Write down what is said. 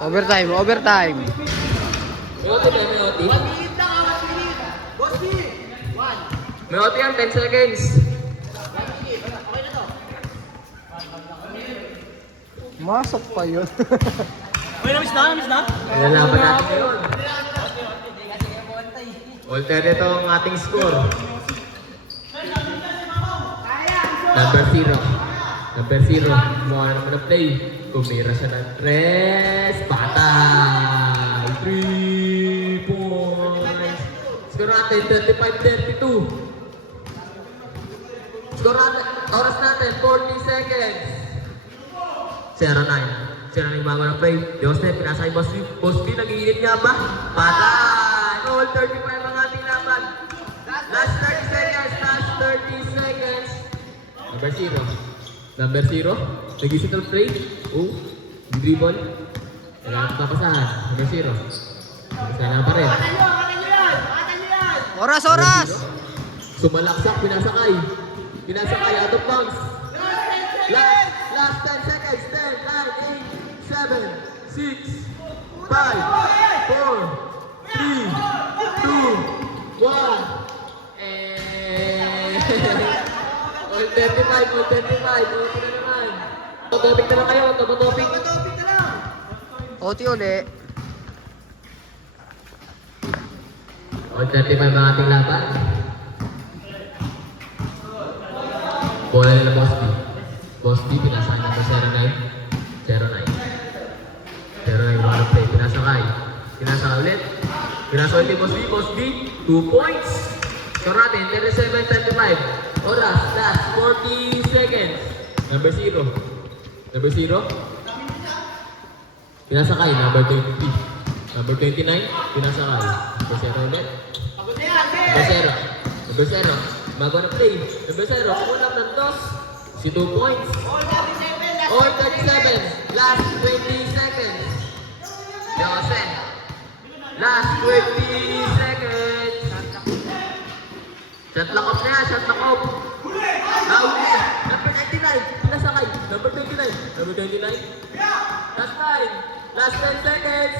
Overtime, overtime. May OT ba? May OT? May OT yan, 10 seconds. Masok pa yun. Uy, namiss na? Ilalaban natin ngayon. Alternate ang ating score. Number 0. Number 0. Mukha na naman na play. Kumira siya ng 3. Patay! 3 points. Score natin, 35-32. Score natin, oras natin, 40 seconds. 0-9. 0-9 bago na play. Joseph, pinasa kay Boss B. Boss B, nag-iinit nga ba? Patay! All 35 ang ating laban. Last 30 seconds. Last 30 seconds. Number 0. Number 0. Nag-isip ng play. Oh, dribble. Kailangan papasahan. Number 0. Kailangan pa rin. Oras, oras! Sumalaksak, pinasakay. Pinasakay, out of bounds. Last 10 seconds. 10, 9, 8, 7, 6, 5, 4, 3, 2, 1. All 35, all 35. All na naman. Topic na lang kayo, topic. OT uli. All 35 ang ating laban. Bola na Boss B. Boss B, pinasakay na ba 09? 09 wanna play. Pinasakay ulit. Pinasakay ulit Boss B. Boss B, 2 points. Score natin, 37-35. Oras, last 40 seconds. Number 0. Number 0. Pinasakay, number 20. Number 29, pinasakay. Number 0 ulit. Number 0. Bago na play. Number 0. Kulang ng toss. Si 2 points. All 37. Last 20 seconds. Joseph. Last 20 seconds. Shot lock off na yan. Shot lock off. Nauli. Number 29. Pinasakay. Number 29. Number 29. Last 9. Last 10 seconds.